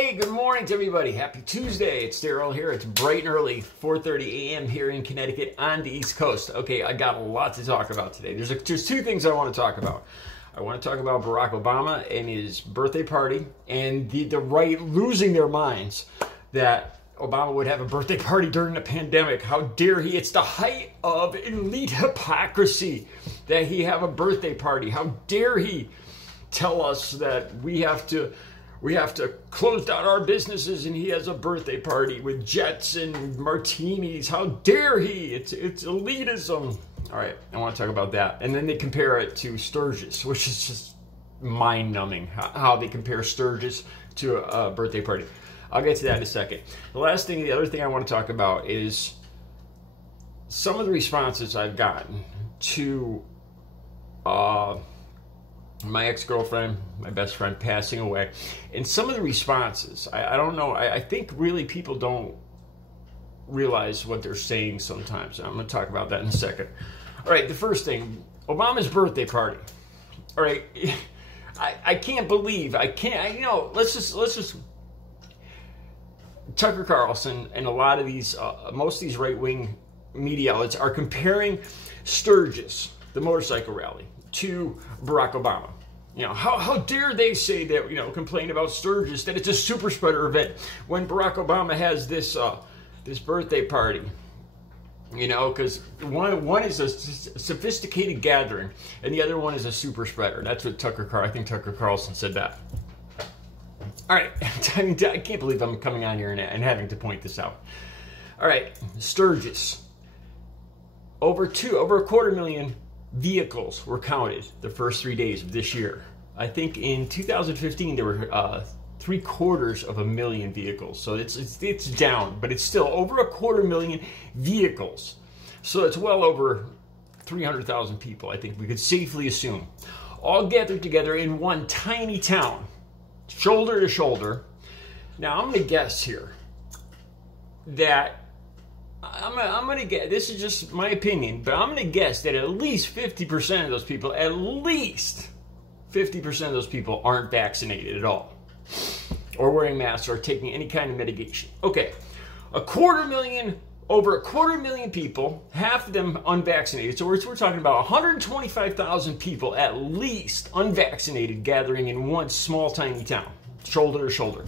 Hey, good morning to everybody. Happy Tuesday. It's Daryl here. It's bright and early, 4:30 a.m. here in Connecticut on the East Coast. Okay, I got a lot to talk about today. There's two things I want to talk about. I want to talk about Barack Obama and his birthday party and the right losing their minds that Obama would have a birthday party during the pandemic. How dare he? It's the height of elite hypocrisy that he have a birthday party. How dare he tell us that we have to close down our businesses and he has a birthday party with jets and martinis. How dare he? It's elitism. All right, I want to talk about that. And then they compare it to Sturgis, which is just mind-numbing how they compare Sturgis to a birthday party. I'll get to that in a second. The other thing I want to talk about is some of the responses I've gotten to my ex-girlfriend, my best friend, passing away. And some of the responses, I don't know, I think really people don't realize what they're saying sometimes. I'm going to talk about that in a second. All right, the first thing, Obama's birthday party. All right, I can't believe, let's just, Tucker Carlson and a lot of these, most of these right-wing media outlets are comparing Sturgis, the motorcycle rally, to Barack Obama. You know, how dare they say that, complain about Sturgis, that it's a super spreader event when Barack Obama has this birthday party. Because one is a sophisticated gathering and the other one is a super spreader. That's what I think Tucker Carlson said that. All right, I can't believe I'm coming on here and having to point this out. All right, Sturgis. Over a 250,000 vehicles were counted the first 3 days of this year. I think in 2015 there were 750,000 vehicles. So it's down, but it's still over 250,000 vehicles. So it's well over 300,000 people, I think we could safely assume, all gathered together in one tiny town, shoulder to shoulder. Now I'm going to guess here that I'm going to guess, this is just my opinion, but I'm going to guess that at least 50% of those people, aren't vaccinated at all, or wearing masks, or taking any kind of mitigation. Okay, over 250,000 people, half of them unvaccinated. So we're talking about 125,000 people at least unvaccinated gathering in one small tiny town, shoulder to shoulder.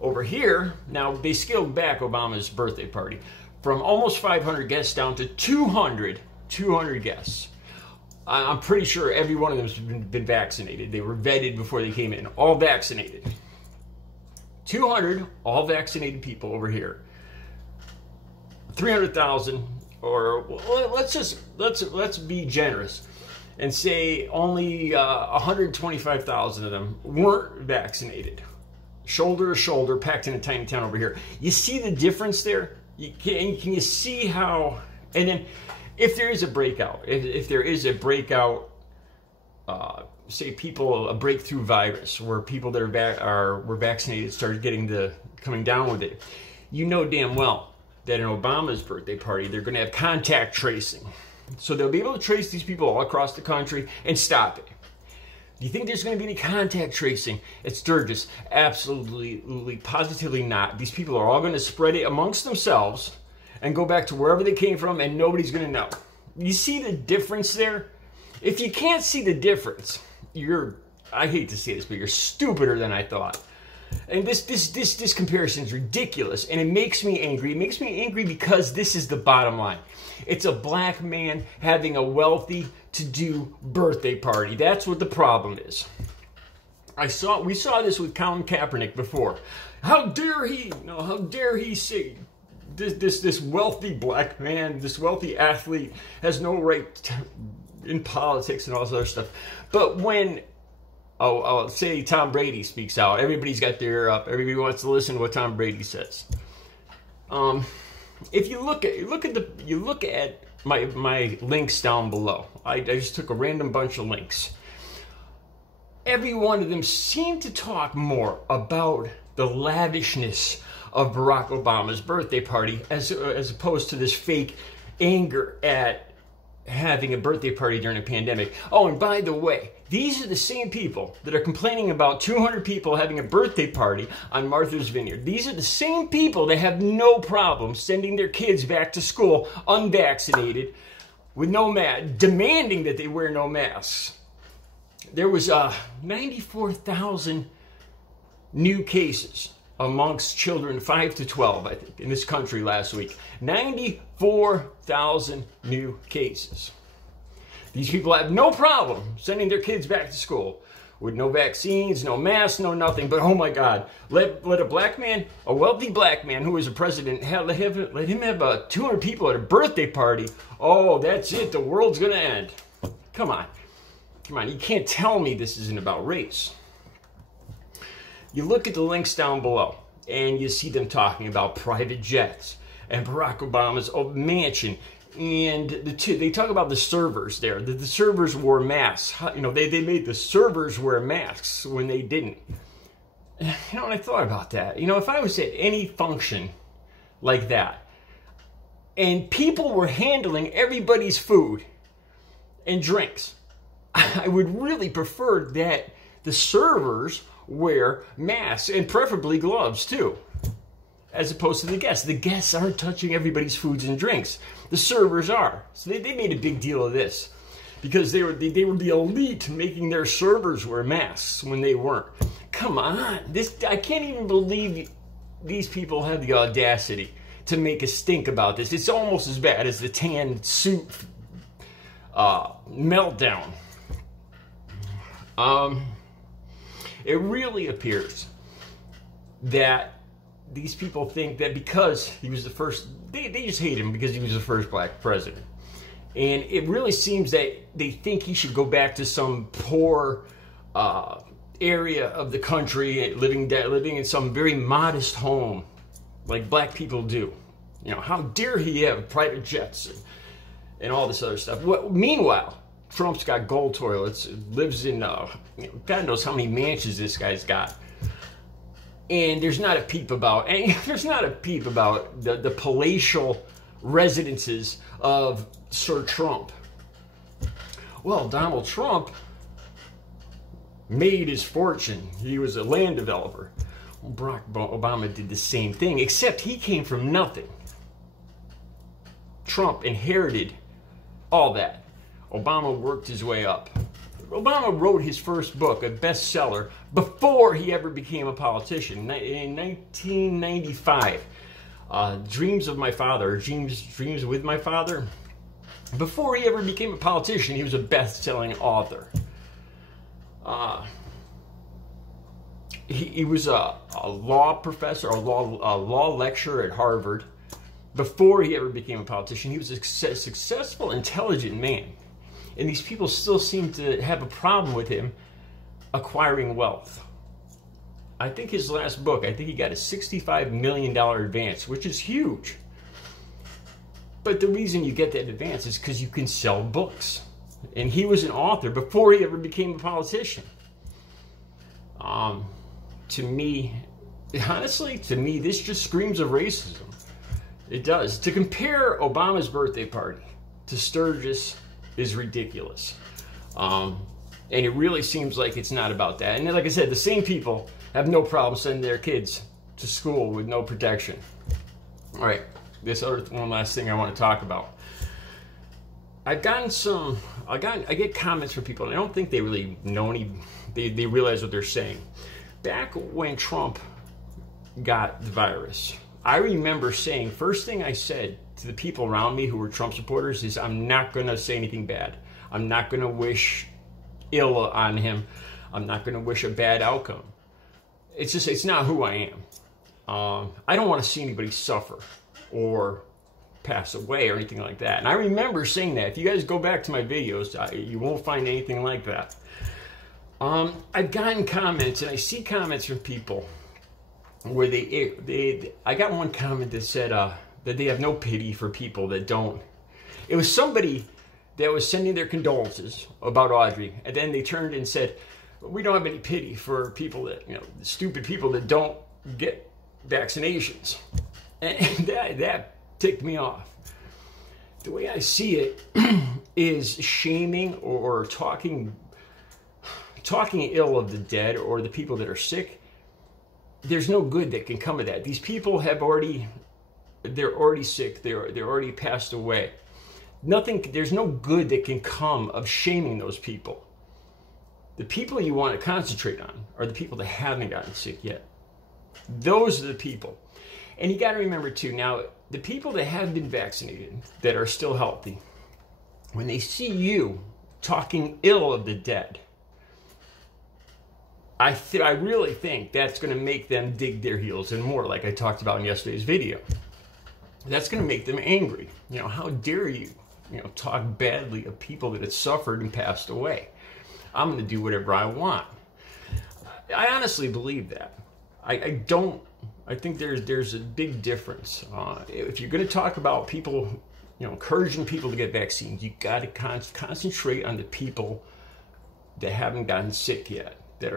Over here, now they scaled back Obama's birthday party from almost 500 guests down to 200 guests. I'm pretty sure every one of them has been vaccinated. They were vetted before they came in, all vaccinated. 200 all vaccinated people over here. 300,000, or let's be generous and say only 125,000 of them weren't vaccinated. Shoulder to shoulder, packed in a tiny town over here. You see the difference there? Can you see how? And then, if there is a breakout, say a breakthrough virus where people that were vaccinated started coming down with it, you know damn well that in Obama's birthday party they're going to have contact tracing, so they'll be able to trace these people all across the country and stop it. Do you think there's going to be any contact tracing at Sturgis? Absolutely, positively not. These people are all going to spread it amongst themselves and go back to wherever they came from, and nobody's going to know. You see the difference there? If you can't see the difference, I hate to say this, but you're stupider than I thought. And this comparison is ridiculous, and it makes me angry. It makes me angry because this is the bottom line. It's a black man having a wealthy, to-do birthday party. That's what the problem is. We saw this with Colin Kaepernick before. How dare he? How dare he say this wealthy black man, this wealthy athlete has no right in politics and all this other stuff. But when say Tom Brady speaks out, everybody's got their ear up. Everybody wants to listen to what Tom Brady says. If you look at my links down below, I just took a random bunch of links. Every one of them seemed to talk more about the lavishness of Barack Obama's birthday party as opposed to this fake anger at having a birthday party during a pandemic. Oh, and by the way, these are the same people that are complaining about 200 people having a birthday party on Martha's Vineyard. These are the same people that have no problem sending their kids back to school unvaccinated with no mask, demanding that they wear no masks. There was 94,000 new cases amongst children 5 to 12, I think, in this country last week. 94,000 new cases. These people have no problem sending their kids back to school with no vaccines, no masks, no nothing. But oh my God, let a black man, a wealthy black man who is a president, let him have 200 people at a birthday party. Oh, that's it. The world's going to end. Come on. Come on. You can't tell me this isn't about race. You look at the links down below, and you see them talking about private jets and Barack Obama's mansion, and they talk about the servers there. The servers wore masks. You know, they made the servers wear masks when they didn't. You know, and I thought about that. You know, if I was at any function like that, and people were handling everybody's food and drinks, I would really prefer that the servers wear masks, and preferably gloves too, as opposed to the guests. The guests aren't touching everybody's foods and drinks. The servers are. So they made a big deal of this because they were the elite making their servers wear masks when they weren't. Come on. I can't even believe these people have the audacity to make a stink about this. It's almost as bad as the tan suit meltdown. It really appears that these people think that because he was the first, they just hate him because he was the first black president. And it really seems that they think he should go back to some poor area of the country, living in some very modest home like black people do. You know, how dare he have private jets and all this other stuff. Meanwhile, Trump's got gold toilets, lives in, God knows how many mansions this guy's got. And there's not a peep about, the palatial residences of Sir Trump. Well, Donald Trump made his fortune. He was a land developer. Well, Barack Obama did the same thing, except he came from nothing. Trump inherited all that. Obama worked his way up. Obama wrote his first book, a bestseller, before he ever became a politician. In 1995, Dreams of My Father, Dreams with My Father. Before he ever became a politician, he was a best-selling author. He was a law professor, a law lecturer at Harvard. Before he ever became a politician, he was a successful, intelligent man. And these people still seem to have a problem with him acquiring wealth. I think his last book, I think he got a $65 million advance, which is huge. But the reason you get that advance is because you can sell books. And he was an author before he ever became a politician. To me, honestly, this just screams of racism. It does. To compare Obama's birthday party to Sturgis is ridiculous. And it really seems like it's not about that. And then, like I said, the same people have no problem sending their kids to school with no protection. All right, one last thing I want to talk about. I get comments from people, and I don't think they really know they realize what they're saying. Back when Trump got the virus, I remember saying, first thing I said to the people around me who were Trump supporters is, I'm not going to say anything bad. I'm not going to wish ill on him. I'm not going to wish a bad outcome. It's not who I am. I don't want to see anybody suffer or pass away or anything like that. And I remember saying that. If you guys go back to my videos, you won't find anything like that. I've gotten comments, and I see comments from people where I got one comment that said that they have no pity for people that don't. It was somebody that was sending their condolences about Audrey, and then they turned and said, we don't have any pity for people that, stupid people that don't get vaccinations. And that ticked me off. The way I see it is shaming or talking ill of the dead or the people that are sick. There's no good that can come of that. These people they're already sick. They're already passed away. There's no good that can come of shaming those people. The people you want to concentrate on are the people that haven't gotten sick yet. Those are the people. And you got to remember too, now, the people that have been vaccinated, that are still healthy, when they see you talking ill of the dead, I really think that's going to make them dig their heels in more, like I talked about in yesterday's video. That's going to make them angry. You know, how dare you, talk badly of people that have suffered and passed away. I'm going to do whatever I want. I honestly believe that. I think there's a big difference. If you're going to talk about people, encouraging people to get vaccines, you got to concentrate on the people that haven't gotten sick yet, that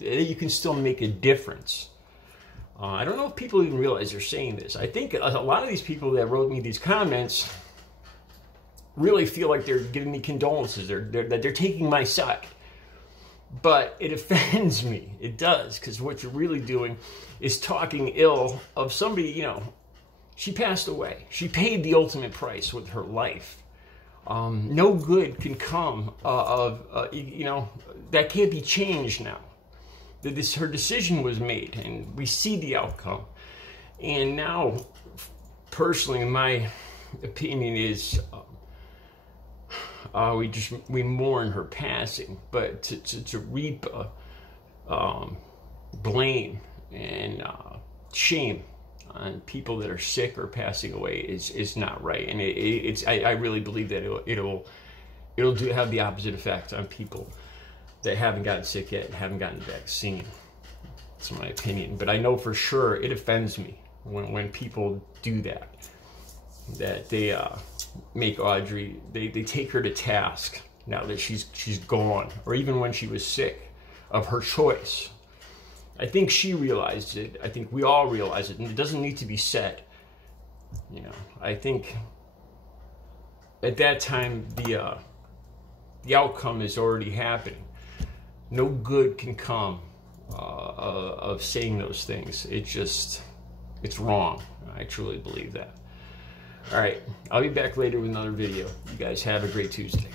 you can still make a difference. I don't know if people even realize they're saying this. I think a lot of these people that wrote me these comments really feel like they're giving me condolences, that they're taking my side. But it offends me. It does, because what you're really doing is talking ill of somebody, she passed away. She paid the ultimate price with her life. No good can come that can't be changed now. Her decision was made, and we see the outcome. And now, personally, my opinion is we mourn her passing, but to reap blame and shame on people that are sick or passing away is not right. And I really believe that it'll have the opposite effect on people that haven't gotten sick yet and haven't gotten the vaccine. That's my opinion. But I know for sure it offends me when people do that. That they make Audrey, they take her to task now that she's gone, or even when she was sick, of her choice. I think she realized it. I think we all realize it, and it doesn't need to be said. I think at that time the outcome is already happening. No good can come of saying those things. It's wrong. I truly believe that. All right, I'll be back later with another video. You guys have a great Tuesday.